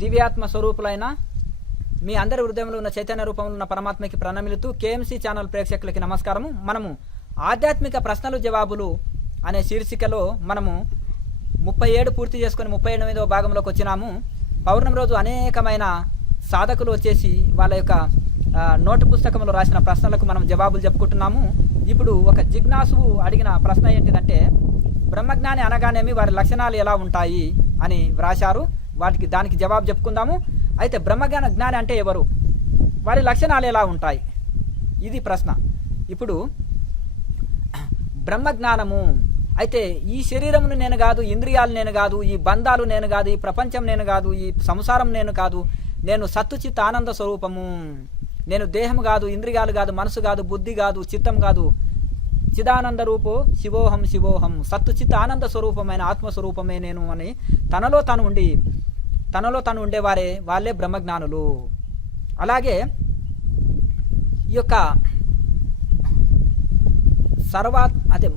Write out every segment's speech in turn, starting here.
దివ్యాత్మ స్వరూపులైన మీ అందరి హృదయంలో ఉన్న చైతన్య రూపంలో ఉన్న పరమాత్మకి ప్రణమిలుతూ కేఎంసీ ఛానల్ ప్రేక్షకులకి నమస్కారము. మనము ఆధ్యాత్మిక ప్రశ్నలు జవాబులు అనే శీర్షికలో మనము 37 పూర్తి చేసుకొని 38వ భాగంలోకి వచ్చినాము. పౌర్ణమి రోజు అనేకమైన సాధకులు వచ్చేసి వాళ్ళ యొక్క నోటు పుస్తకంలో రాసిన ప్రశ్నలకు మనం జవాబులు చెప్పుకుంటున్నాము. ఇప్పుడు ఒక జిజ్ఞాసువు అడిగిన ప్రశ్న ఏంటిదంటే, బ్రహ్మజ్ఞాని అనగానేమి, వారి లక్షణాలు ఎలా ఉంటాయి అని వ్రాశారు. దానికి జవాబు చెప్పుకుందాము. అయితే బ్రహ్మజ్ఞాని అంటే ఎవరు, వారి లక్షణాలు ఎలా ఉంటాయి, ఇది ప్రశ్న. ఇప్పుడు బ్రహ్మజ్ఞానము అయితే ఈ శరీరమును నేను కాదు, ఇంద్రియాలు నేను కాదు, ఈ బంధాలు నేను కాదు, ఈ ప్రపంచం నేను కాదు, ఈ సంసారం నేను కాదు, నేను సత్తుచిత్ ఆనంద స్వరూపము, నేను దేహం కాదు, ఇంద్రియాలు కాదు, మనసు కాదు, బుద్ధి కాదు, చిత్తం కాదు, చిదానంద రూపో శివోహం శివోహం, సత్తుచిత్ ఆనంద స్వరూపమైన ఆత్మస్వరూపమే నేను అని తనలో తను వాళ్ళే బ్రహ్మజ్ఞానులు. అలాగే ఈ యొక్క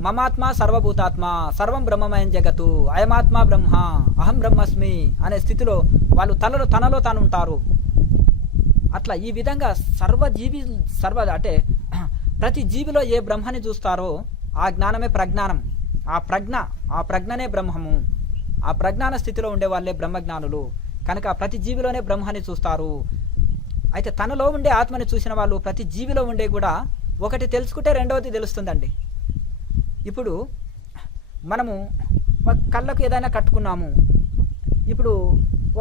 మమాత్మ సర్వభూతాత్మ సర్వం బ్రహ్మమయం జగత్తు అయమాత్మ బ్రహ్మ అహం బ్రహ్మస్మి అనే స్థితిలో వాళ్ళు తనలో తాను ఉంటారు. అట్లా ఈ విధంగా అంటే ప్రతి జీవిలో ఏ బ్రహ్మని చూస్తారో ఆ జ్ఞానమే ప్రజ్ఞానం. ఆ ప్రజ్ఞనే బ్రహ్మము. ఆ ప్రజ్ఞాన స్థితిలో ఉండే వాళ్ళే బ్రహ్మజ్ఞానులు. కనుక ప్రతి జీవిలోనే బ్రహ్మని చూస్తారు. అయితే తనలో ఉండే ఆత్మని చూసిన వాళ్ళు ప్రతి జీవిలో ఉండే కూడా ఒకటి తెలుసుకుంటే రెండవది తెలుస్తుందండి. ఇప్పుడు మనము కళ్ళకు ఏదైనా కట్టుకున్నాము, ఇప్పుడు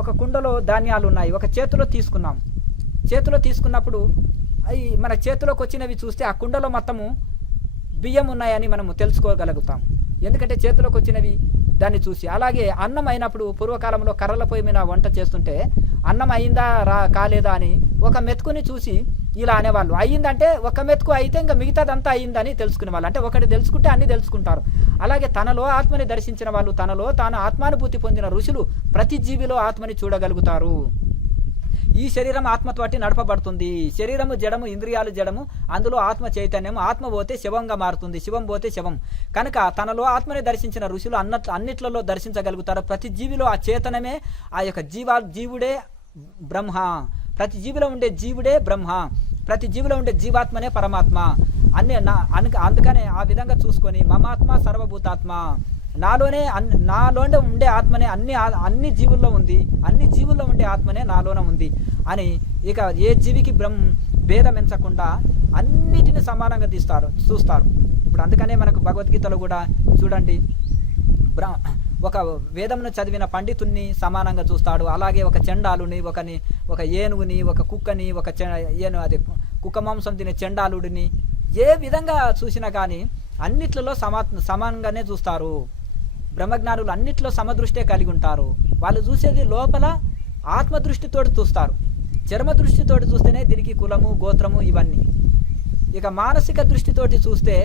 ఒక కుండలో ధాన్యాలు ఉన్నాయి, ఒక చేతిలో తీసుకున్నప్పుడు అవి మన చేతిలోకి వచ్చినవి చూస్తే ఆ కుండలో మొత్తము బియ్యం ఉన్నాయని మనము తెలుసుకోగలుగుతాం. ఎందుకంటే చేతిలోకి వచ్చినవి దాన్ని చూసి. అలాగే అన్నం అయినప్పుడు పూర్వకాలంలో కర్రల పొయ్యి మీద వంట చేస్తుంటే అన్నం అయిందా కాలేదా అని ఒక మెతుకుని చూసి ఇలా అనేవాళ్ళు. అయ్యిందంటే ఒక మెతుకు అయితే ఇంకా మిగతాదంతా అయ్యిందని తెలుసుకునే వాళ్ళు. అంటే ఒకటి తెలుసుకుంటే అన్ని తెలుసుకుంటారు. అలాగే తనలో ఆత్మని దర్శించిన వాళ్ళు, తనలో తాను ఆత్మానుభూతి పొందిన ఋషులు ప్రతి జీవిలో ఆత్మని చూడగలుగుతారు. ఈ శరీరం ఆత్మతోటి నడపబడుతుంది. శరీరము జడము, ఇంద్రియాలు జడము, అందులో ఆత్మ చైతన్యం. ఆత్మ పోతే శివంగా మారుతుంది, శివం పోతే శవం. కనుక తనలో ఆత్మని దర్శించిన ఋషులు అన్నిట్లలో దర్శించగలుగుతారు. ప్రతి జీవిలో ఆ చేతనమే, ఆ యొక్క జీవుడే బ్రహ్మ. ప్రతి జీవిలో ఉండే జీవుడే బ్రహ్మ, ప్రతి జీవిలో ఉండే జీవాత్మనే పరమాత్మ. అందుకనే ఆ విధంగా చూసుకొని మమాత్మ సర్వభూతాత్మ, నాలోనే ఉండే ఆత్మనే అన్ని జీవుల్లో ఉంది, అన్ని జీవుల్లో ఉండే ఆత్మనే నాలోనే ఉంది అని ఇక ఏ జీవికి భేదం ఎంచకుండా అన్నిటిని సమానంగా చూస్తారు. ఇప్పుడు అందుకనే మనకు భగవద్గీతలో కూడా చూడండి, ఒక వేదమును చదివిన పండితుణ్ణి సమానంగా చూస్తాడు. అలాగే ఒక చండాలుని, ఒక ఏనుగుని, ఒక కుక్కని, కుక్క మాంసం తినే చండాలుడిని ఏ విధంగా చూసినా కానీ అన్నిట్లలో సమానంగానే చూస్తారు. బ్రహ్మజ్ఞానులు అన్నిట్లో సమదృష్టే కలిగి ఉంటారు. వాళ్ళు చూసేది లోపల ఆత్మదృష్టితోటి చూస్తారు. చర్మ దృష్టితోటి చూస్తేనే దీనికి కులము, గోత్రము ఇవన్నీ. ఇక మానసిక దృష్టితోటి చూస్తే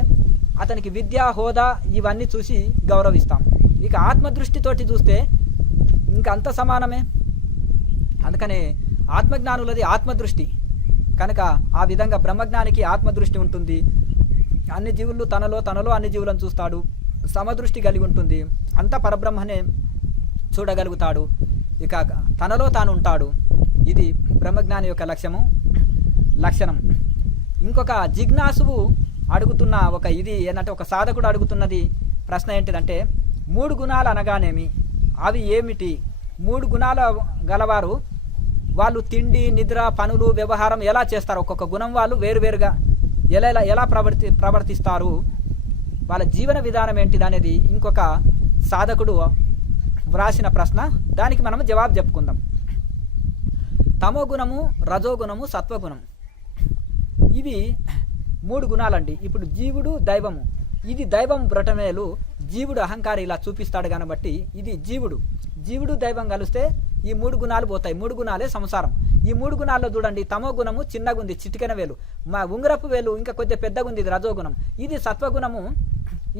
అతనికి విద్య, హోదా ఇవన్నీ చూసి గౌరవిస్తాం. ఇక ఆత్మదృష్టితోటి చూస్తే ఇంకా అంత సమానమే. అందుకనే ఆత్మజ్ఞానులది ఆత్మదృష్టి. కనుక ఆ విధంగా బ్రహ్మజ్ఞానికి ఆత్మదృష్టి ఉంటుంది. అన్ని జీవులు తనలో అన్ని జీవులను చూస్తాడు. సమదృష్టి కలిగి ఉంటుంది. అంత పరబ్రహ్మనే చూడగలుగుతాడు. ఇక తనలో తాను ఉంటాడు. ఇది బ్రహ్మజ్ఞాని యొక్క లక్షణం. ఇంకొక జిజ్ఞాసువు అడుగుతున్న ఏంటంటే ఒక సాధకుడు అడుగుతున్నది ప్రశ్న ఏంటిదంటే, 3 గుణాలు అనగానేమి, అవి ఏమిటి? 3 గుణాల గలవారు వాళ్ళు తిండి, నిద్ర, పనులు, వ్యవహారం ఎలా చేస్తారు? ఒక్కొక్క గుణం వాళ్ళు వేరువేరుగా ఎలా ప్రవర్తిస్తారు? వాళ్ళ జీవన విధానం ఏంటిది అనేది ఇంకొక సాధకుడు వ్రాసిన ప్రశ్న. దానికి మనం జవాబు చెప్పుకుందాం. తమో గుణము, రజోగుణము, సత్వగుణం, ఇవి 3 గుణాలండి. ఇప్పుడు జీవుడు, దైవము. ఇది దైవం బ్రటమేలు, జీవుడు అహంకారి ఇలా చూపిస్తాడు. కాబట్టి ఇది జీవుడు దైవం కలిస్తే ఈ 3 గుణాలు పోతాయి. 3 గుణాలే సంసారం. ఈ 3 గుణాల్లో చూడండి, తమో గుణము చిన్నగా ఉంది, చిటికెన వేలు, మా ఉంగరపు వేలు ఇంకా కొద్దిగా పెద్దగా ఉంది, ఇది రజోగుణం. ఇది సత్వగుణము,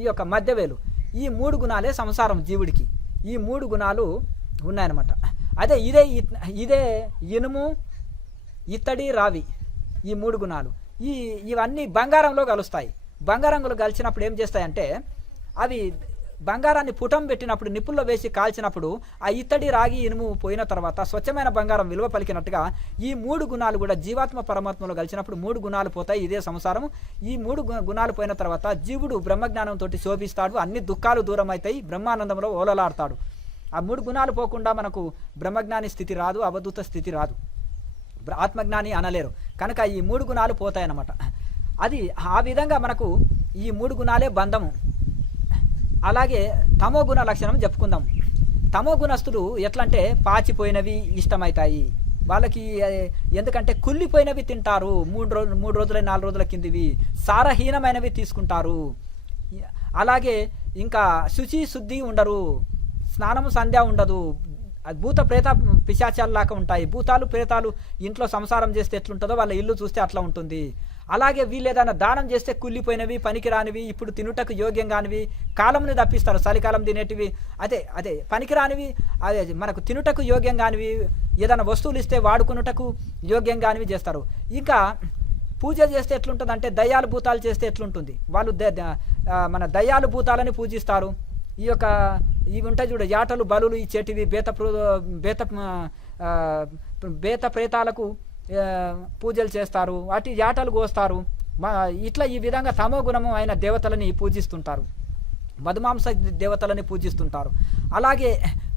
ఈ యొక్క మధ్య వేలు. ఈ 3 గుణాలే సంసారం జీవుడికి. ఈ 3 గుణాలు ఉన్నాయన్నమాట. అదే ఇదే ఇనుము, ఇత్తడి, రావి, ఈ 3 గుణాలు ఇవన్నీ బంగారంలో కలుస్తాయి. బంగారంలో కలిసినప్పుడు ఏం చేస్తాయంటే, అవి బంగారాన్ని పుటం పెట్టినప్పుడు, నిప్పుల్లో వేసి కాల్చినప్పుడు ఆ ఇత్తడి, రాగి, ఇనుము పోయిన తర్వాత స్వచ్ఛమైన బంగారం విలువ పలికినట్టుగా ఈ 3 గుణాలు కూడా జీవాత్మ పరమాత్మలో కలిసినప్పుడు 3 గుణాలు పోతాయి. ఇదే సంసారం. ఈ 3 గుణాలు పోయిన తర్వాత జీవుడు బ్రహ్మజ్ఞానంతో శోభిస్తాడు, అన్ని దుఃఖాలు దూరం అవుతాయి, బ్రహ్మానందంలో ఓలలాడతాడు. ఆ 3 గుణాలు పోకుండా మనకు బ్రహ్మజ్ఞాని స్థితి రాదు, అవధూత స్థితి రాదు, ఆత్మజ్ఞాని అనలేరు. కనుక ఈ 3 గుణాలు పోతాయన్నమాట. అది ఆ విధంగా మనకు ఈ 3 గుణాలే బంధము. అలాగే తమో గుణ లక్షణం చెప్పుకుందాం. తమో గుణస్థులు ఎట్లంటే పాచిపోయినవి ఇష్టమవుతాయి వాళ్ళకి. ఎందుకంటే కుళ్ళిపోయినవి తింటారు, 3 రోజుల 4 రోజుల కిందివి, సారహీనమైనవి తీసుకుంటారు. అలాగే ఇంకా శుద్ధి ఉండరు, స్నానము సంధ్య ఉండదు, భూత ప్రేత పిశాచాల్లాగా ఉంటాయి. భూతాలు ప్రేతాలు ఇంట్లో సంసారం చేస్తే ఎట్లుంటుందో వాళ్ళ ఇల్లు చూస్తే అట్లా ఉంటుంది. అలాగే వీళ్ళు ఏదైనా దానం చేస్తే కుళ్ళిపోయినవి, పనికిరానివి, ఇప్పుడు తినుటకు యోగ్యం కానివి, కాలంని తప్పిస్తారు, చలికాలం తినేటివి, అదే పనికిరానివి, అదే మనకు తినుటకు యోగ్యం కానివి, ఏదైనా వస్తువులు ఇస్తే వాడుకున్నటకు యోగ్యం కానివి చేస్తారు. ఇంకా పూజ చేస్తే ఎట్లుంటుంది అంటే, దయ్యాలు భూతాలు చేస్తే ఎట్లుంటుంది, వాళ్ళు మన దయ్యాలు భూతాలని పూజిస్తారు. ఈ యొక్క ఇవి ఉంటాయి చూడ, యాటలు బలులు ఇచ్చేటివి, బేత ప్రేతాలకు పూజలు చేస్తారు, వాటి యాటలు కోస్తారు. ఇట్లా ఈ విధంగా తమో గుణము అయిన దేవతలని పూజిస్తుంటారు, మధుమాంస దేవతలని పూజిస్తుంటారు. అలాగే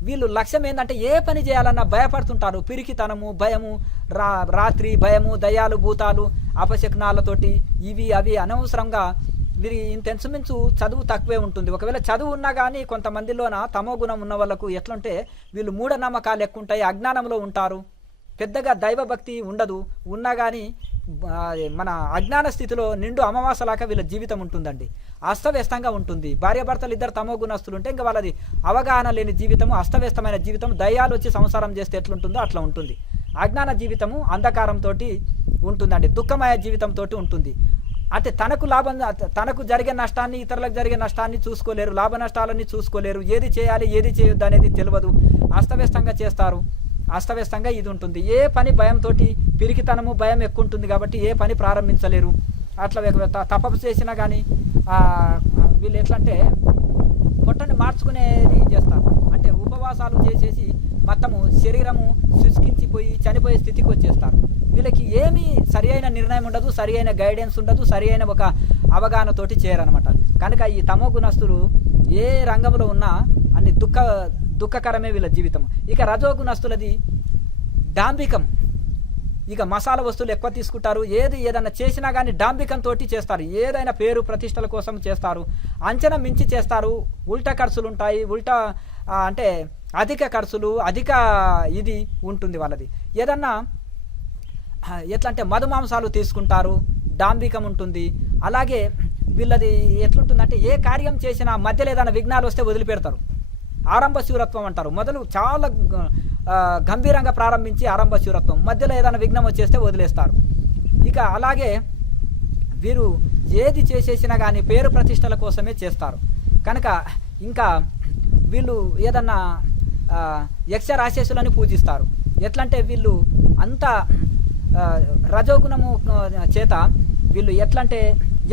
వీళ్ళు లక్ష్యం ఏంటంటే ఏ పని చేయాలన్నా భయపడుతుంటారు, పిరికితనము, భయము, రాత్రి భయము, దయ్యాలు భూతాలు అపశకునాలతోటి ఇవి అవి అనవసరంగా వీరి ఇంతెంచుమించు చదువు తక్కువే ఉంటుంది. ఒకవేళ చదువు ఉన్నా కానీ కొంతమందిలోన తమో గుణం ఉన్న వాళ్ళకు ఎట్లంటే వీళ్ళు మూఢనమ్మకాలు ఎక్కువ ఉంటాయి, అజ్ఞానంలో ఉంటారు, పెద్దగా దైవభక్తి ఉండదు. ఉన్నా కానీ మన అజ్ఞాన స్థితిలో నిండు అమావాసలాగా వీళ్ళ జీవితం ఉంటుందండి, అస్తవ్యస్తంగా ఉంటుంది. భార్యాభర్తలు ఇద్దరు తమో గుణస్తులు ఉంటే ఇంకా వాళ్ళది అవగాహన లేని జీవితము, అస్తవ్యస్తమైన జీవితం, దయ్యాలు వచ్చి సంసారం చేస్తే ఎట్లుంటుందో అట్లా ఉంటుంది. అజ్ఞాన జీవితము అంధకారంతో ఉంటుందండి, దుఃఖమయ జీవితంతో ఉంటుంది. అంటే తనకు జరిగే నష్టాన్ని, ఇతరులకు జరిగే నష్టాన్ని చూసుకోలేరు, లాభ నష్టాలన్నీ చూసుకోలేరు, ఏది చేయాలి ఏది చేయొద్దు అనేది తెలియదు, అస్తవ్యస్తంగా చేస్తారు. అస్తవ్యస్తంగా ఇది ఉంటుంది. ఏ పని భయంతో, పిరికితనము భయం ఎక్కువ ఉంటుంది కాబట్టి ఏ పని ప్రారంభించలేరు. అట్లా తపస్సు చేసినా కానీ వీళ్ళు ఎట్లంటే పొట్టని మార్చుకునేది చేస్తారు. అంటే ఉపవాసాలు చేసేసి మొత్తము శరీరము శుష్కించిపోయి చనిపోయే స్థితికి వచ్చేస్తారు. వీళ్ళకి ఏమీ సరి అయిన నిర్ణయం ఉండదు, సరి అయిన గైడెన్స్ ఉండదు, సరి అయిన ఒక అవగాహనతోటి చేయరనమాట. కనుక ఈ తమో గుణస్తులు ఏ రంగంలో ఉన్నా అన్ని దుఃఖకరమే వీళ్ళ జీవితం. ఇక రజోగుణస్తులది డాంబికం, ఇక మసాలా వస్తువులు ఎక్కువ తీసుకుంటారు, ఏదైనా చేసినా కానీ డాంబికంతో చేస్తారు, ఏదైనా పేరు ప్రతిష్టల కోసం చేస్తారు, అంచనా మించి చేస్తారు, ఉల్టా ఖర్చులు ఉంటాయి, అంటే అధిక ఖర్చులు, అధిక ఇది ఉంటుంది వాళ్ళది. ఏదన్నా ఎట్లా అంటే మధుమాంసాలు తీసుకుంటారు, డాంబికం ఉంటుంది. అలాగే వీళ్ళది ఎట్లుంటుందంటే ఏ కార్యం చేసినా మధ్యలో ఏదైనా విఘ్నాలు వస్తే వదిలిపెడతారు, ఆరంభ శూరత్వం అంటారు. మొదలు చాలా గంభీరంగా ప్రారంభించి ఆరంభ శూరత్వం, మధ్యలో ఏదైనా విఘ్నం వచ్చేస్తే వదిలేస్తారు. ఇక అలాగే వీరు ఏది చేసేసినా కానీ పేరు ప్రతిష్టల కోసమే చేస్తారు. కనుక ఇంకా వీళ్ళు ఏదన్నా యక్ష రాక్షసులని పూజిస్తారు. ఎట్లంటే వీళ్ళు అంతా రజోగుణము చేత వీళ్ళు ఎట్లంటే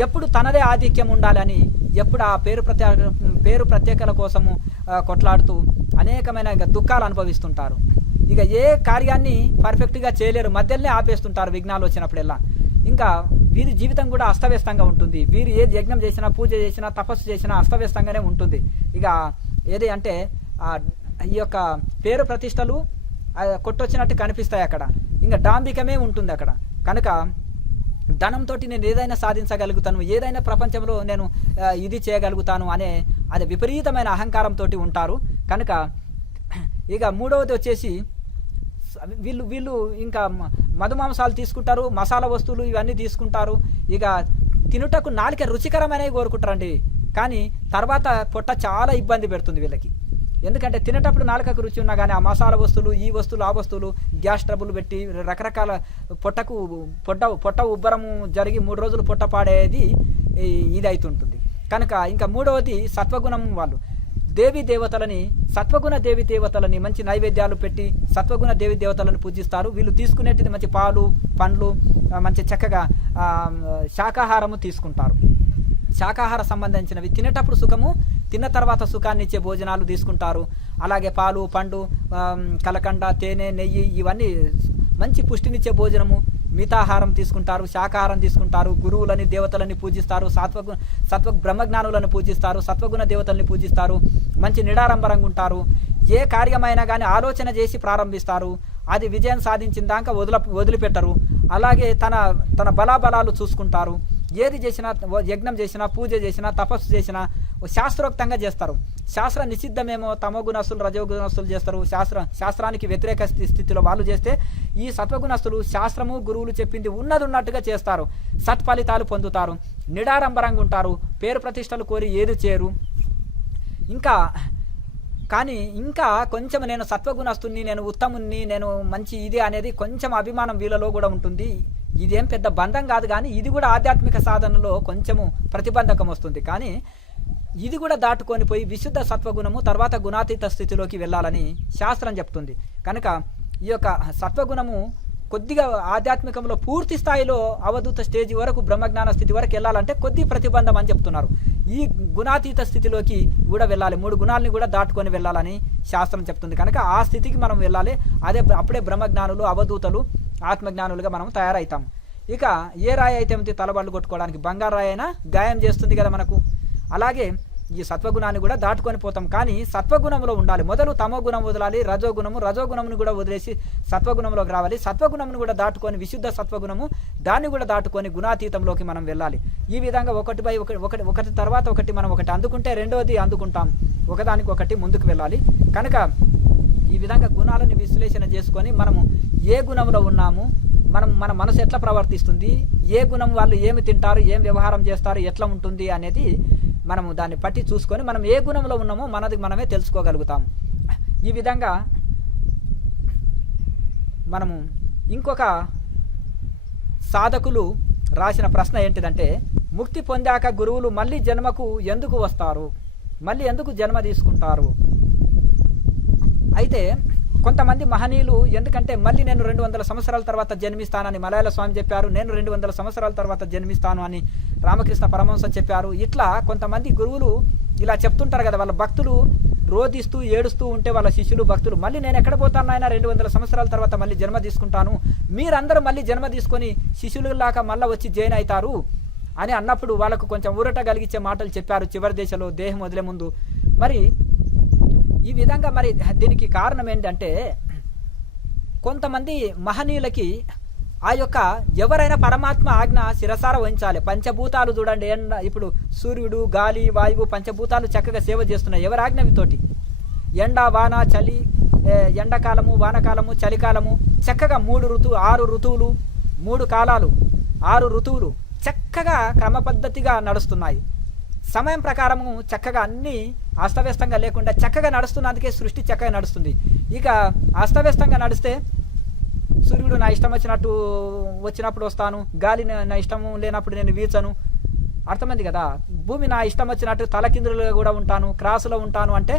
ఎప్పుడు తనదే ఆధిక్యం ఉండాలని, ఎప్పుడు ఆ పేరు ప్రత్యేకల కోసము కొట్లాడుతూ అనేకమైన దుఃఖాలు అనుభవిస్తుంటారు. ఇక ఏ కార్యాన్ని పర్ఫెక్ట్గా చేయలేరు, మధ్యలోనే ఆపేస్తుంటారు విఘ్నాలు వచ్చినప్పుడెల్లా. ఇంకా వీరి జీవితం కూడా అస్తవ్యస్తంగా ఉంటుంది. వీరు ఏ యజ్ఞం చేసినా, పూజ చేసినా, తపస్సు చేసినా అస్తవ్యస్తంగానే ఉంటుంది. ఇక ఏది అంటే ఈ యొక్క పేరు ప్రతిష్టలు కొట్టొచ్చినట్టు కనిపిస్తాయి అక్కడ, ఇంకా డాంబికమే ఉంటుంది అక్కడ. కనుక ధనంతో నేను ఏదైనా సాధించగలుగుతాను, ఏదైనా ప్రపంచంలో నేను ఇది చేయగలుగుతాను అనే అది విపరీతమైన అహంకారంతో ఉంటారు. కనుక ఇక మూడవది వచ్చేసి వీళ్ళు ఇంకా మధుమాంసాలు తీసుకుంటారు, మసాలా వస్తువులు ఇవన్నీ తీసుకుంటారు. ఇక తినుటకు నాలుక రుచికరమైనవి కోరుకుంటారండి, కానీ తర్వాత పొట్ట చాలా ఇబ్బంది పెడుతుంది వీళ్ళకి. ఎందుకంటే తినేటప్పుడు నాలుకకు రుచి ఉన్నా కానీ ఆ మసాలా వస్తువులు ఈ వస్తువులు ఆ వస్తువులు గ్యాస్ ట్రబుల్ పెట్టి రకరకాల పొట్ట ఉబ్బరము జరిగి 3 రోజులు పొట్ట పాడేది ఇది అవుతుంటుంది. కనుక ఇంకా మూడవది సత్వగుణం. వాళ్ళు సత్వగుణ దేవి దేవతలని మంచి నైవేద్యాలు పెట్టి సత్వగుణ దేవి దేవతలను పూజిస్తారు. వీళ్ళు తీసుకునేటిది మంచి పాలు పండ్లు మంచి చక్కగా శాకాహారము తీసుకుంటారు. శాకాహార సంబంధించినవి తినేటప్పుడు సుఖము, తిన్న తర్వాత సుఖాన్ని ఇచ్చే భోజనాలు తీసుకుంటారు. అలాగే పాలు పండు కలకండ తేనె నెయ్యి ఇవన్నీ మంచి పుష్టినిచ్చే భోజనము, మితాహారం తీసుకుంటారు, శాకాహారం తీసుకుంటారు. గురువులని దేవతలని పూజిస్తారు, సత్వ బ్రహ్మజ్ఞానులను పూజిస్తారు, సత్వగుణ దేవతల్ని పూజిస్తారు. మంచి నిడారంబరంగా ఉంటారు. ఏ కార్యమైనా కానీ ఆలోచన చేసి ప్రారంభిస్తారు. అది విజయం సాధించిన దాకా వదిలిపెట్టరు. అలాగే తన బలాబలాలు చూసుకుంటారు. ఏది చేసినా, యజ్ఞం చేసినా, పూజ చేసినా, తపస్సు చేసినా శాస్త్రోక్తంగా చేస్తారు. శాస్త్ర నిషిద్ధమేమో తమోగుణస్తులు రజోగుణస్తులు చేస్తారు. శాస్త్రానికి వ్యతిరేక స్థితిలో వాళ్ళు చేస్తే ఈ సత్వగుణస్తులు శాస్త్రము గురువులు చెప్పింది ఉన్నట్టుగా చేస్తారు. సత్ఫలితాలు పొందుతారు. నిడారంబరంగా ఉంటారు. పేరు ప్రతిష్టలు కోరి ఏది చేయరు. ఇంకా కొంచెం నేను సత్వగుణస్తుని, నేను ఉత్తముని, నేను మంచి ఇది అనేది కొంచెం అభిమానం వీళ్ళలో కూడా ఉంటుంది. ఇదేం పెద్ద బంధం కాదు, కానీ ఇది కూడా ఆధ్యాత్మిక సాధనలో కొంచెము ప్రతిబంధకం వస్తుంది. కానీ ఇది కూడా దాటుకొని పోయి విశుద్ధ సత్వగుణము తర్వాత గుణాతీత స్థితిలోకి వెళ్ళాలని శాస్త్రం చెప్తుంది. కనుక ఈ యొక్క సత్వగుణము కొద్దిగా ఆధ్యాత్మికంలో పూర్తి స్థాయిలో అవధూత స్టేజ్ వరకు బ్రహ్మజ్ఞాన స్థితి వరకు వెళ్ళాలంటే కొద్ది ప్రతిబంధం అని చెప్తున్నారు. ఈ గుణాతీత స్థితిలోకి కూడా వెళ్ళాలి. 3 గుణాలని కూడా దాటుకొని వెళ్ళాలని శాస్త్రం చెప్తుంది. కనుక ఆ స్థితికి మనం వెళ్ళాలి. అప్పుడే బ్రహ్మజ్ఞానులు, అవధూతలు, ఆత్మజ్ఞానులుగా మనం తయారవుతాం. ఇక ఏ రాయి అయితే తలబళ్ళు కొట్టుకోవడానికి బంగారు రాయి అయినా గాయం చేస్తుంది కదా మనకు. అలాగే ఈ సత్వగుణాన్ని కూడా దాటుకొని పోతాం. కానీ సత్వగుణంలో ఉండాలి. మొదలు తమో గుణం వదలాలి, రజోగుణమును కూడా వదిలేసి సత్వగుణంలోకి రావాలి. సత్వగుణమును కూడా దాటుకొని విశుద్ధ సత్వగుణము, దాన్ని కూడా దాటుకొని గుణాతీతంలోకి మనం వెళ్ళాలి. ఈ విధంగా ఒకటి తర్వాత ఒకటి మనం ఒకటి అందుకుంటే రెండవది అందుకుంటాం. ఒకదానికి ఒకటి ముందుకు వెళ్ళాలి. కనుక ఈ విధంగా గుణాలను విశ్లేషణ చేసుకొని మనము ఏ గుణంలో ఉన్నాము, మన మనసు ఎట్లా ప్రవర్తిస్తుంది, ఏ గుణం వాళ్ళు ఏమి తింటారు, ఏం వ్యవహారం చేస్తారు, ఎట్లా ఉంటుంది అనేది మనము దాన్ని పట్టి చూసుకొని మనం ఏ గుణంలో ఉన్నామో మనమే తెలుసుకోగలుగుతాము. ఈ విధంగా మనము ఇంకొక సాధకులు రాసిన ప్రశ్న ఏంటిదంటే, ముక్తి పొందాక గురువులు మళ్ళీ జన్మకు ఎందుకు వస్తారు, మళ్ళీ ఎందుకు జన్మ తీసుకుంటారు? అయితే కొంతమంది మహనీయులు ఎందుకంటే మళ్ళీ నేను 200 సంవత్సరాల తర్వాత జన్మిస్తానని మలయాళ స్వామి చెప్పారు. నేను 200 సంవత్సరాల తర్వాత జన్మిస్తాను అని రామకృష్ణ పరమహంస చెప్పారు. ఇట్లా కొంతమంది గురువులు ఇలా చెప్తుంటారు కదా. వాళ్ళ భక్తులు రోధిస్తూ ఏడుస్తూ ఉంటే వాళ్ళ శిష్యులు భక్తులు మళ్ళీ నేను ఎక్కడ పోతాను ఆయన 200 సంవత్సరాల తర్వాత మళ్ళీ జన్మ తీసుకుంటాను, మీరందరూ మళ్ళీ జన్మ తీసుకొని శిష్యులలాగా మళ్ళీ వచ్చి జైన్ అవుతారు అని అన్నప్పుడు వాళ్ళకు కొంచెం ఊరట కలిగించే మాటలు చెప్పారు చివరి దశలో దేహం వదిలే ముందు. మరి ఈ విధంగా మరి దీనికి కారణం ఏంటంటే కొంతమంది మహనీయులకి ఆ యొక్క ఎవరైనా పరమాత్మ ఆజ్ఞ శిరసార వహించాలి. పంచభూతాలు చూడండి, ఇప్పుడు సూర్యుడు, గాలి, వాయువు, పంచభూతాలు చక్కగా సేవ చేస్తున్నాయి ఎవరి ఆజ్ఞతోటి. ఎండ, వాన, చలి, ఎండాకాలము, వానకాలము, చలికాలము, చక్కగా 6 ఋతువులు, 3 కాలాలు, 6 ఋతువులు చక్కగా క్రమపద్ధతిగా నడుస్తున్నాయి. సమయం ప్రకారము చక్కగా అన్నీ అస్తవ్యస్తంగా లేకుండా చక్కగా నడుస్తున్నందుకే సృష్టి చక్కగా నడుస్తుంది. ఇక అస్తవ్యస్తంగా నడిస్తే సూర్యుడు నా ఇష్టం వచ్చినప్పుడు వస్తాను, గాలి నా ఇష్టం లేనప్పుడు నేను వీచను, అర్థమైంది కదా. భూమి నా ఇష్టం వచ్చినట్టు తలకిందులుగా కూడా ఉంటాను, క్రాసులో ఉంటాను అంటే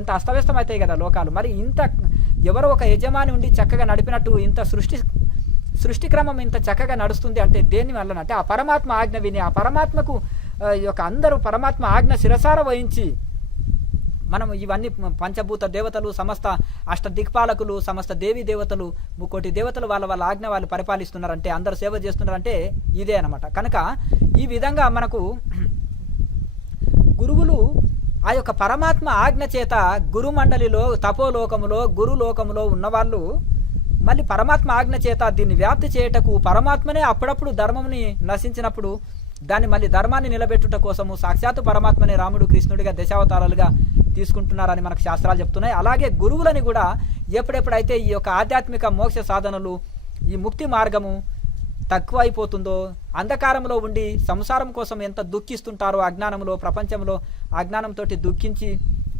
ఎంత అస్తవ్యస్తం అవుతాయి కదా లోకాలు. మరి ఇంత ఎవరో ఒక యజమాని ఉండి చక్కగా నడిపినట్టు ఇంత సృష్టి క్రమం ఇంత చక్కగా నడుస్తుంది అంటే దేని వలన అంటే ఆ పరమాత్మ ఆజ్ఞ విని ఆ పరమాత్మకు యొక్క అందరూ పరమాత్మ ఆజ్ఞ శిరసార వహించి మనం ఇవన్నీ పంచభూత దేవతలు, సమస్త దిక్పాలకులు, సమస్త దేవీ దేవతలు, 3 కోటి దేవతలు వాళ్ళ ఆజ్ఞ వాళ్ళు పరిపాలిస్తున్నారంటే, అందరూ సేవ చేస్తున్నారంటే ఇదే అన్నమాట. కనుక ఈ విధంగా మనకు గురువులు ఆ యొక్క పరమాత్మ ఆజ్ఞ చేత గురుమండలిలో, తపోలోకములో, గురులోకములో ఉన్నవాళ్ళు మళ్ళీ పరమాత్మ ఆజ్ఞ చేత దీన్ని వ్యాప్తి చేయటకు పరమాత్మనే అప్పుడప్పుడు ధర్మంని నశించినప్పుడు దాన్ని మళ్ళీ ధర్మాన్ని నిలబెట్టుట కోసము సాక్షాత్తు పరమాత్మని రాముడు, కృష్ణుడిగా దశావతారాలుగా తీసుకుంటున్నారని మనకు శాస్త్రాలు చెప్తున్నాయి. అలాగే గురువులని కూడా ఎప్పుడెప్పుడైతే ఈ యొక్క ఆధ్యాత్మిక మోక్ష సాధనలు, ఈ ముక్తి మార్గము తక్కువ అయిపోతుందో, అంధకారంలో ఉండి సంసారం కోసం ఎంత దుఃఖిస్తుంటారో, అజ్ఞానంలో, ప్రపంచంలో అజ్ఞానంతో దుఃఖించి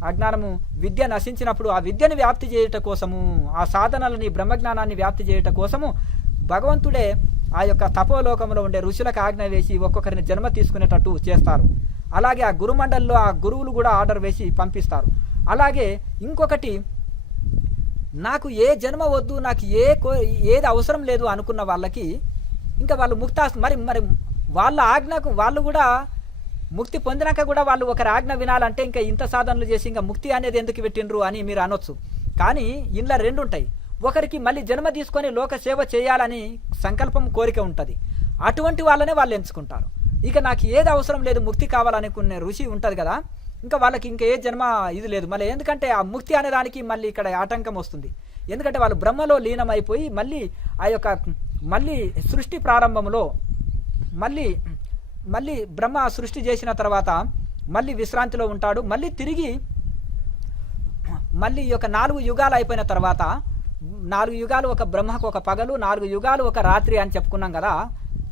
అజ్ఞానము విద్య నశించినప్పుడు ఆ విద్యను వ్యాప్తి చేయుట కోసము, ఆ సాధనలని బ్రహ్మజ్ఞానాన్ని వ్యాప్తి చేయుట కోసము భగవంతుడే ఆ యొక్క తపోలోకంలో ఉండే ఋషులకు ఆజ్ఞ వేసి ఒక్కొక్కరిని జన్మ తీసుకునేటట్టు చేస్తారు. అలాగే ఆ గురుమండలిలో ఆ గురువులు కూడా ఆర్డర్ వేసి పంపిస్తారు. అలాగే ఇంకొకటి, నాకు ఏ జన్మ వద్దు, నాకు ఏది అవసరం లేదు అనుకున్న వాళ్ళకి ఇంకా వాళ్ళు మరి మరి వాళ్ళ ఆజ్ఞకు వాళ్ళు కూడా ముక్తి పొందినాక కూడా వాళ్ళు ఒకరి ఆజ్ఞ వినాలంటే ఇంకా ఇంత సాధనలు చేసి ఇంకా ముక్తి అనేది ఎందుకు పెట్టిండ్రు అని మీరు అనొచ్చు. కానీ ఇంట్లో రెండు ఉంటాయి. ఒకరికి మళ్ళీ జన్మ తీసుకొని లోక సేవ చేయాలని సంకల్పం, కోరిక ఉంటుంది. అటువంటి వాళ్ళనే వాళ్ళు ఎంచుకుంటారు. ఇక నాకు ఏది అవసరం లేదు, ముక్తి కావాలనుకునే ఋషి ఉంటుంది కదా, ఇంకా వాళ్ళకి ఇంకా ఏ జన్మ ఇది లేదు. మళ్ళీ ఎందుకంటే ఆ ముక్తి అనే దానికి మళ్ళీ ఇక్కడ ఆటంకం వస్తుంది. ఎందుకంటే వాళ్ళు బ్రహ్మలో లీనమైపోయి మళ్ళీ సృష్టి ప్రారంభంలో మళ్ళీ బ్రహ్మ సృష్టి చేసిన తర్వాత మళ్ళీ విశ్రాంతిలో ఉంటాడు. మళ్ళీ తిరిగి ఈ యొక్క 4 యుగాలు అయిపోయిన తర్వాత 4 యుగాలు ఒక బ్రహ్మకు ఒక పగలు, 4 యుగాలు ఒక రాత్రి అని చెప్పుకున్నాం కదా.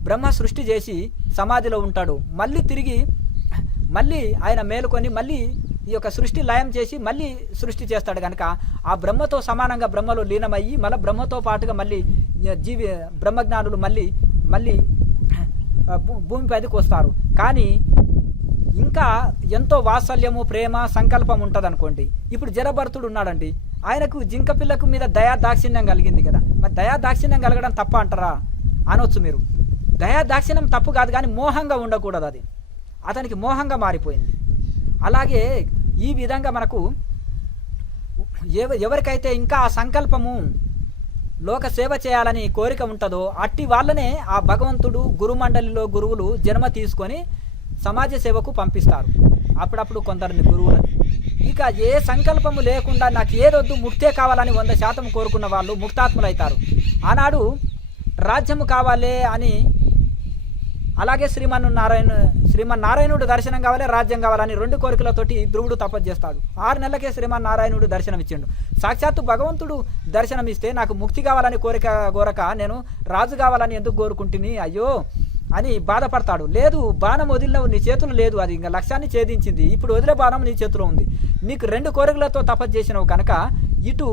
బ్రహ్మ సృష్టి చేసి సమాధిలో ఉంటాడు. మళ్ళీ ఆయన మేలుకొని మళ్ళీ ఈ యొక్క సృష్టి లయం చేసి మళ్ళీ సృష్టి చేస్తాడు. కనుక ఆ బ్రహ్మతో సమానంగా బ్రహ్మలో లీనమయ్యి మళ్ళీ బ్రహ్మతో పాటుగా మళ్ళీ బ్రహ్మజ్ఞానులు మళ్ళీ భూమిపైకి వస్తారు. కానీ ఇంకా ఎంతో వాత్సల్యము, ప్రేమ, సంకల్పం ఉంటుంది అనుకోండి. ఇప్పుడు జరభరతుడు ఉన్నాడండి, ఆయనకు జింక పిల్లకు మీద దయా దాక్షిణ్యం కలిగింది కదా. మరి దయా దాక్షిణ్యం కలగడం తప్ప అంటారా అనొచ్చు మీరు. దయా దాక్షిణ్యం తప్పు కాదు, కానీ మోహంగా ఉండకూడదు. అది అతనికి మోహంగా మారిపోయింది. అలాగే ఈ విధంగా మనకు ఎవరికైతే ఇంకా ఆ సంకల్పము లోక సేవ చేయాలని కోరిక ఉంటుందో అట్టి వాళ్ళనే ఆ భగవంతుడు గురుమండలిలో గురువులు జన్మ తీసుకొని సమాజ సేవకు పంపిస్తారు. అప్పుడప్పుడు కొందరిని గురువులని. ఇక ఏ సంకల్పము లేకుండా నాకు ఏదొద్దు, ముక్తే కావాలని 100% కోరుకున్న వాళ్ళు ముక్తాత్ములు అవుతారు. ఆనాడు రాజ్యము కావాలి అని, అలాగే శ్రీమన్నారాయణుడు దర్శనం కావాలి, రాజ్యం కావాలని 2 కోరికలతోటి ధ్రువుడు తపస్సు చేస్తాడు. 6 నెలలకే శ్రీమన్నారాయణుడు దర్శనం ఇచ్చిండు. సాక్షాత్తు భగవంతుడు దర్శనం ఇస్తే నాకు ముక్తి కావాలని కోరక నేను రాజు కావాలని ఎందుకు కోరుకుంటుని అయ్యో అని బాధపడతాడు. లేదు, బాణం వదిలినవు, నీ చేతులు లేదు, అది ఇంకా లక్ష్యాన్ని ఛేదించింది. ఇప్పుడు వదిలే బాణం నీ చేతిలో ఉంది. నీకు 2 కోరికలతో తపస్సు చేసినవు కనుక ఇటు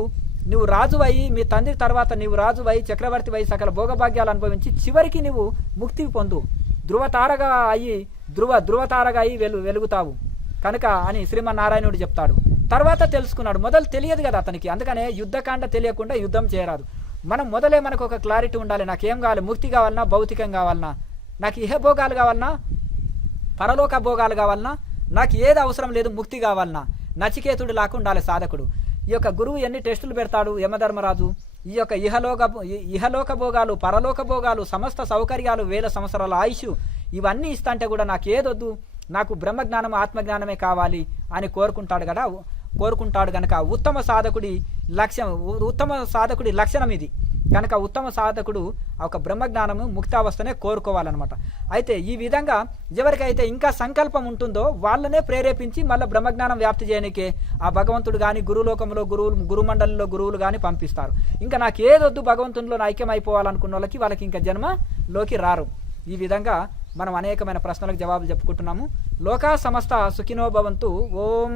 నువ్వు రాజువై, మీ తండ్రి తర్వాత నీవు రాజువై, చక్రవర్తివై, సకల భోగభాగ్యాలు అనుభవించి చివరికి నువ్వు ముక్తి పొందు, ధ్రువతారగా అయి వెలుగుతావు కనుక అని శ్రీమన్నారాయణుడు చెప్తాడు. తర్వాత తెలుసుకున్నాడు. మొదలు తెలియదు కదా అతనికి. అందుకనే యుద్ధకాండ తెలియకుండా యుద్ధం చేయరాదు. మనకు ఒక క్లారిటీ ఉండాలి. నాకేం కావాలి, ముక్తి కావాలన్నా, భౌతికం కావాలన్నా, నాకు ఇహ భోగాలు కావాలన్నా, పరలోక భోగాలు కావాలన్నా, నాకు ఏది అవసరం లేదు, ముక్తి కావాలన్నా, నచికేతుడు లాగా ఉండాలి సాధకుడు. ఈ యొక్క గురువు ఎన్ని టెస్టులు పెడతాడు యమధర్మరాజు. ఈ యొక్క ఇహలోక భోగాలు, పరలోక భోగాలు, సమస్త సౌకర్యాలు, 1000 సంవత్సరాల ఆయుష్ ఇవన్నీ ఇస్తాంటే కూడా నాకు ఏదొద్దు, నాకు బ్రహ్మజ్ఞానం, ఆత్మజ్ఞానమే కావాలి అని కోరుకుంటాడు కనుక ఉత్తమ సాధకుడి లక్షణం ఇది. కనుక ఉత్తమ సాధకుడు ఒక బ్రహ్మజ్ఞానము, ముక్తావస్థనే కోరుకోవాలన్నమాట. అయితే ఈ విధంగా ఎవరికైతే ఇంకా సంకల్పం ఉంటుందో వాళ్ళనే ప్రేరేపించి మళ్ళీ బ్రహ్మజ్ఞానం వ్యాప్తి చేయడానికే ఆ భగవంతుడు కానీ, గురులోకంలో గురుమండలిలో గురువులు కానీ పంపిస్తారు. ఇంకా నాకు ఏదొద్దు, భగవంతునిలో ఐక్యం అయిపోవాలనుకున్న వాళ్ళకి ఇంకా జన్మలోకి రారు. ఈ విధంగా మనం అనేకమైన ప్రశ్నలకు జవాబులు చెప్పుకుంటున్నాము. లోకా సమస్త సుఖినో భవంతు. ఓం.